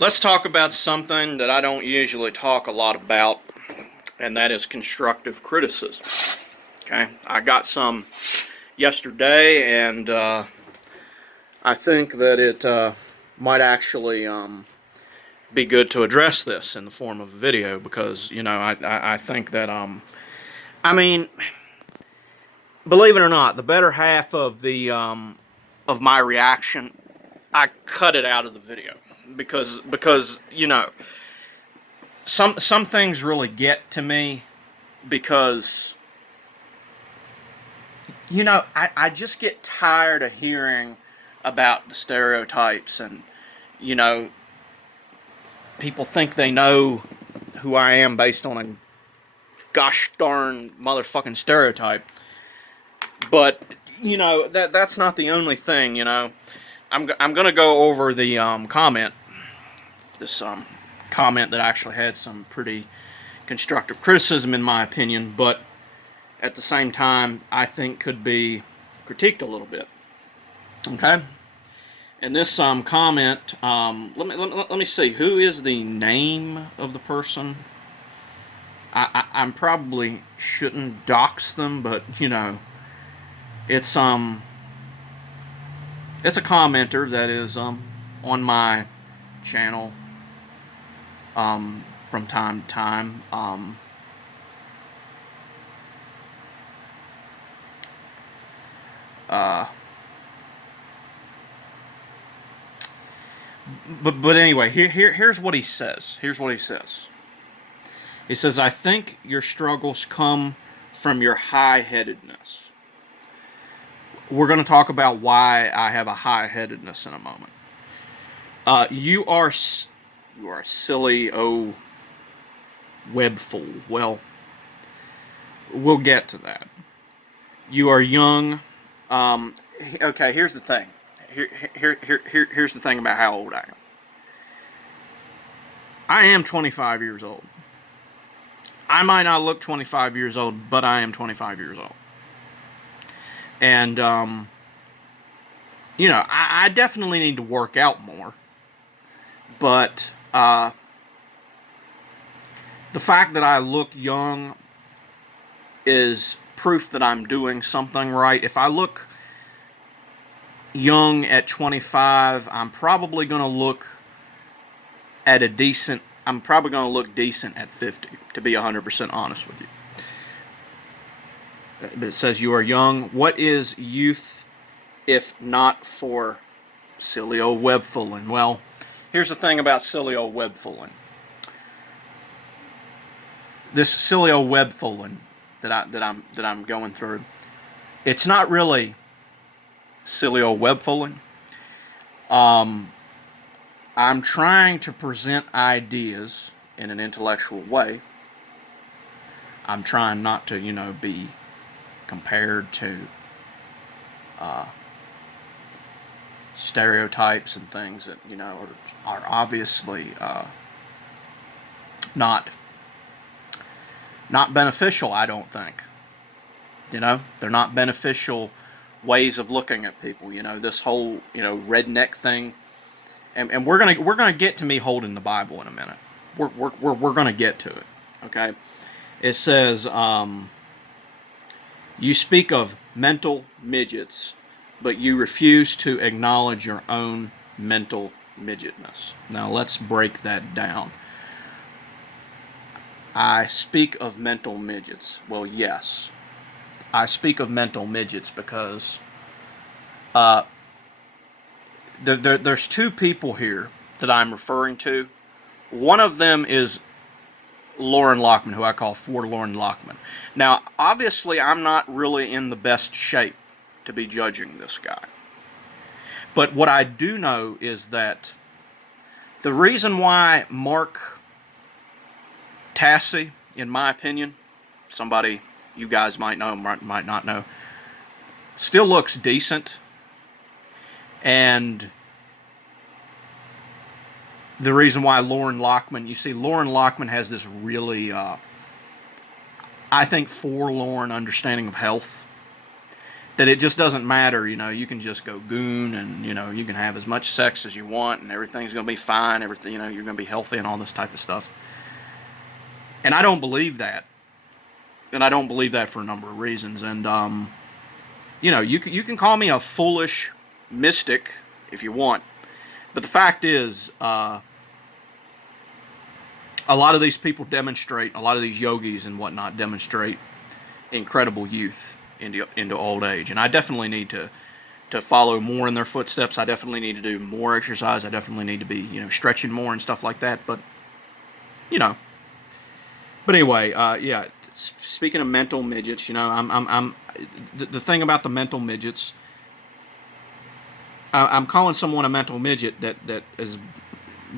Let's talk about something that I don't usually talk a lot about, and that is constructive criticism. Okay, I got some yesterday, and I think that it might actually be good to address this in the form of a video because, I think that, I mean, believe it or not, the better half of the of my reaction, I cut it out of the video because some things really get to me because I just get tired of hearing about the stereotypes and you know people think they know who I am based on a gosh darn motherfucking stereotype. But that's not the only thing. I'm gonna go over the comment. This comment that actually had some pretty constructive criticism in my opinion, but at the same time I think could be critiqued a little bit. Okay. And this comment, let me see, who is the name of the person? I'm probably shouldn't dox them, but it's it's a commenter that is on my channel from time to time. But anyway, here's what he says. Here's what he says. He says, I think your struggles come from your high-headedness. We're going to talk about why I have a high-headedness in a moment. You are silly, web fool. Well, we'll get to that. You are young. Okay, here's the thing. Here's the thing about how old I am. I am 25 years old. I might not look 25 years old, but I am 25 years old. And, I definitely need to work out more. But the fact that I look young is proof that I'm doing decent right. If I look young at 25, I'm probably going to look decent at 50, to be 100% honest with you. But it says you are young. What is youth if not for silly old web fooling? Well, here's the thing about silly old web fooling. This silly old web fooling that I'm going through, it's not really silly old web fooling. I'm trying to present ideas in an intellectual way. I'm trying not to, be compared to stereotypes and things that, are obviously not beneficial, I don't think. They're not beneficial ways of looking at people. This whole, redneck thing. And we're gonna get to me holding the Bible in a minute. We're gonna get to it. Okay. It says, you speak of mental midgets, but you refuse to acknowledge your own mental midgetness. Now let's break that down. I speak of mental midgets. Well, yes. I speak of mental midgets because there's two people here that I'm referring to. One of them is Lauren Lockman, who I call Forlorn Lockman. Now, obviously, I'm not really in the best shape to be judging this guy. But what I do know is that the reason why Mark Tassi, in my opinion, somebody you guys might know, might not know, still looks decent, and the reason why Lauren Lockman, you see, Lauren Lockman has this really, I think, forlorn understanding of health. that it just doesn't matter, you can just go goon and, you can have as much sex as you want and everything's going to be fine, everything, you're going to be healthy and all this type of stuff. And I don't believe that. And I don't believe that for a number of reasons. And, you can call me a foolish mystic if you want. But the fact is, a lot of these people demonstrate, a lot of these yogis and whatnot demonstrate incredible youth into old age. And I definitely need to follow more in their footsteps. I definitely need to do more exercise. I definitely need to be, stretching more and stuff like that. But, But anyway, yeah. Speaking of mental midgets, I'm the thing about the mental midgets. I'm calling someone a mental midget that is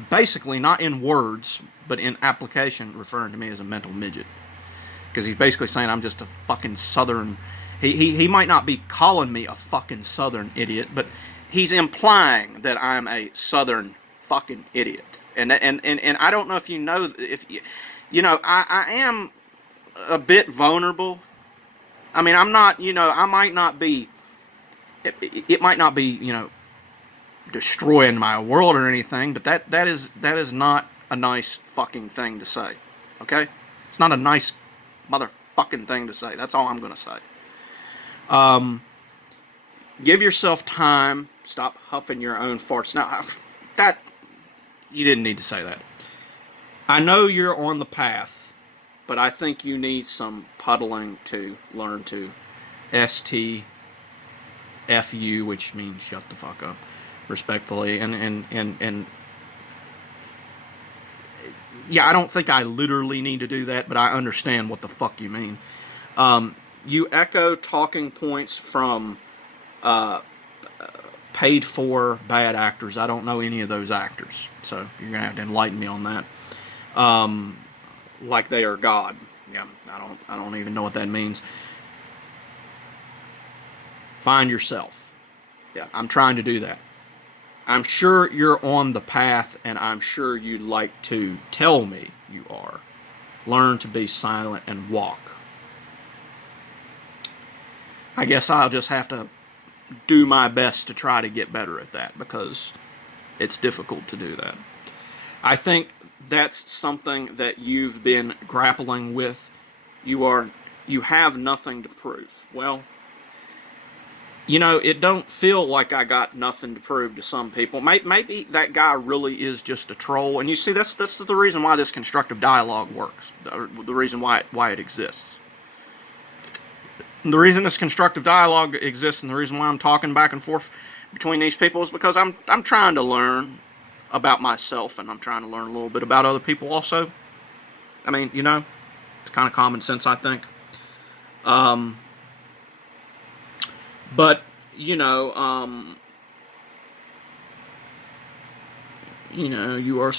basically not in words, but in application, referring to me as a mental midget. Because he's basically saying I'm just a fucking southern. He might not be calling me a fucking southern idiot, but he's implying that I'm a southern fucking idiot. And I don't know if you know, I am a bit vulnerable. I mean, I'm not, I might not be, it might not be, destroying my world or anything, but that is not a nice fucking thing to say. Okay? It's not a nice motherfucking thing to say. That's all I'm going to say. Give yourself time. Stop huffing your own farts. Now, that, you didn't need to say that. I know you're on the path, but I think you need some puddling to learn to STFU, which means shut the fuck up, respectfully. And yeah, I don't think I literally need to do that, but I understand what the fuck you mean. You echo talking points from paid for bad actors. I don't know any of those actors, so you're gonna have to enlighten me on that. Like they are God. Yeah, I don't even know what that means. Find yourself. Yeah, I'm trying to do that. I'm sure you're on the path, and I'm sure you'd like to tell me you are. Learn to be silent and walk. I guess I'll just have to do my best to try to get better at that, because it's difficult to do that. I think that's something that you've been grappling with. You have nothing to prove. Well, it don't feel like I got nothing to prove to some people. Maybe that guy really is just a troll. And you see, that's the reason why this constructive dialogue works. The reason why it exists. And the reason this constructive dialogue exists, and the reason why I'm talking back and forth between these people, is because I'm trying to learn about myself, and I'm trying to learn a little bit about other people also. I mean, it's kind of common sense, I think. But, you are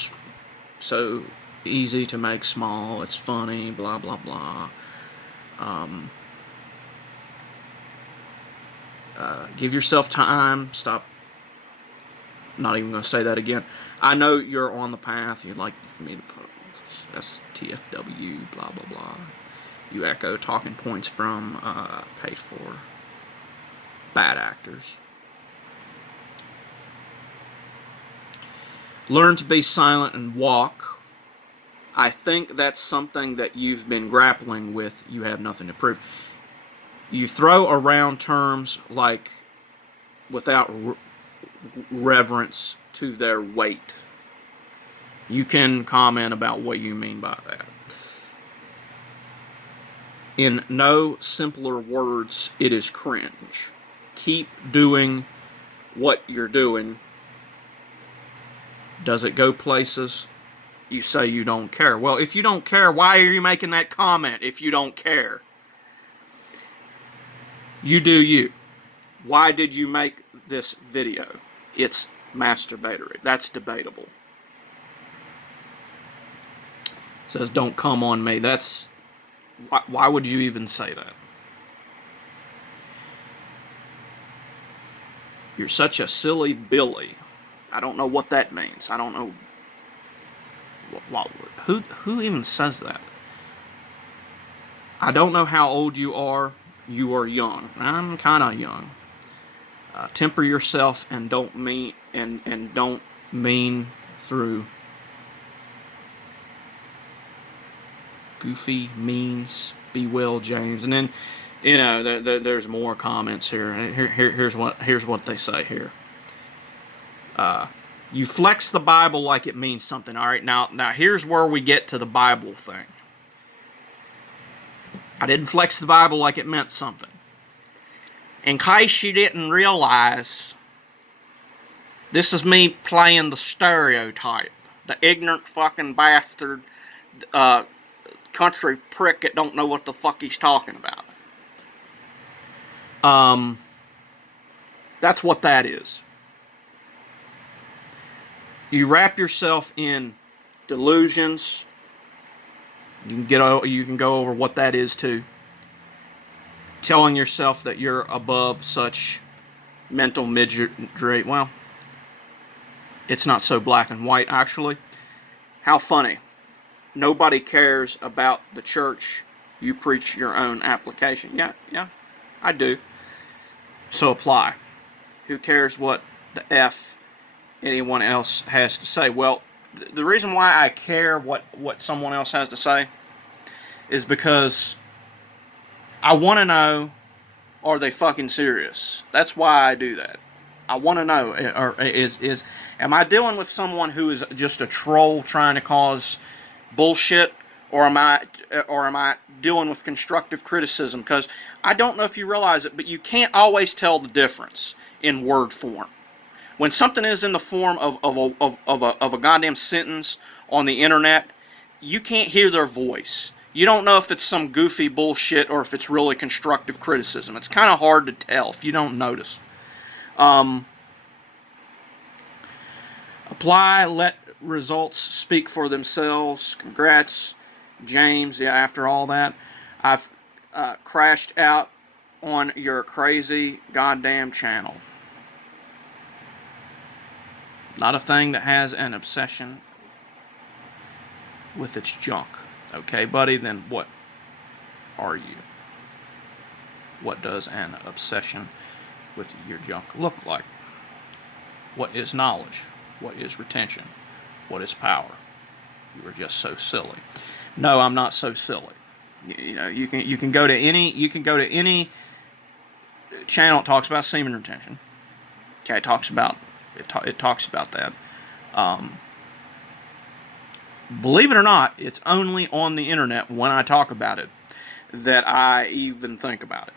so easy to make small, it's funny, blah, blah, blah. Give yourself time, stop. Not even going to say that again. I know you're on the path. You'd like me to put STFW, blah, blah, blah. You echo talking points from paid for bad actors. Learn to be silent and walk. I think that's something that you've been grappling with. You have nothing to prove. You throw around terms like without reverence to their weight. You can comment about what you mean by that. In no simpler words, it is cringe. Keep doing what you're doing. Does it go places? You say you don't care. Well, if you don't care, why are you making that comment if you don't care? You do you. Why did you make this video? It's masturbatory. That's debatable. Says don't come on me. That's why would you even say that? You're such a silly Billy. I don't know what that means. I don't know who even says that. I don't know how old you are. you are young. I'm kind of young. Temper yourself and don't mean through goofy means. Be well, James. And then, there's more comments here. Here's what they say here. You flex the Bible like it means something. All right, now here's where we get to the Bible thing. I didn't flex the Bible like it meant something. In case you didn't realize, this is me playing the stereotype. The ignorant fucking bastard country prick that don't know what the fuck he's talking about. That's what that is. You wrap yourself in delusions. You can go over what that is too. Telling yourself that you're above such mental midgetry. Well, it's not so black and white, actually. How funny. Nobody cares about the church. You preach your own application. Yeah, I do. So apply. Who cares what the F anyone else has to say? Well, the reason why I care what someone else has to say is because I want to know, are they fucking serious? That's why I do that. I want to know, am I dealing with someone who is just a troll trying to cause bullshit, or am I dealing with constructive criticism? Because I don't know if you realize it, but you can't always tell the difference in word form. When something is in the form of a goddamn sentence on the internet, you can't hear their voice. You don't know if it's some goofy bullshit or if it's really constructive criticism. It's kind of hard to tell if you don't notice. Apply, let results speak for themselves. Congrats, James. Yeah, after all that, I've crashed out on your crazy goddamn channel. Not a thing that has an obsession with its junk. Okay, buddy, then what are you? What does an obsession with your junk look like? What is knowledge? What is retention? What is power? You are just so silly. No, I'm not so silly. You can go to any channel that talks about semen retention. Okay, it talks about that. Believe it or not, it's only on the internet when I talk about it that I even think about it.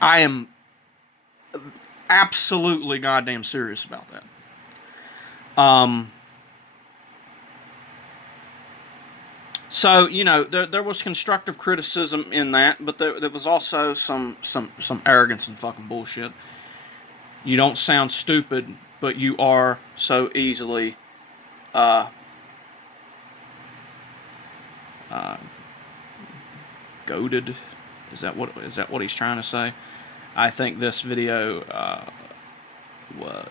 I am absolutely goddamn serious about that. So, there was constructive criticism in that, but there was also some arrogance and fucking bullshit. You don't sound stupid, but you are so easily goaded. Is that what he's trying to say? I think this video was